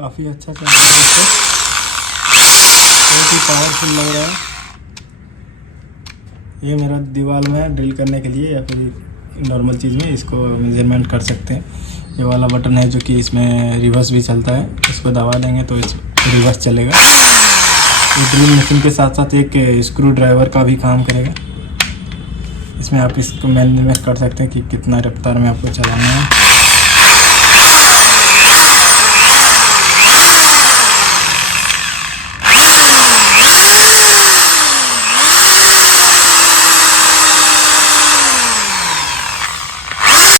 काफ़ी अच्छा चल रहा है दोस्तों, बहुत ही पावरफुल लग रहा है। ये मेरा दीवार में ड्रिल करने के लिए या फिर नॉर्मल चीज़ में इसको मेजरमेंट कर सकते हैं। ये वाला बटन है जो कि इसमें रिवर्स भी चलता है, इसको दबा देंगे तो इस रिवर्स चलेगा। ये ड्रिल मशीन के साथ साथ एक स्क्रू ड्राइवर का भी काम करेगा। इसमें आप इसको मैनेज कर सकते हैं कि कितना रफ्तार में आपको चलाना है।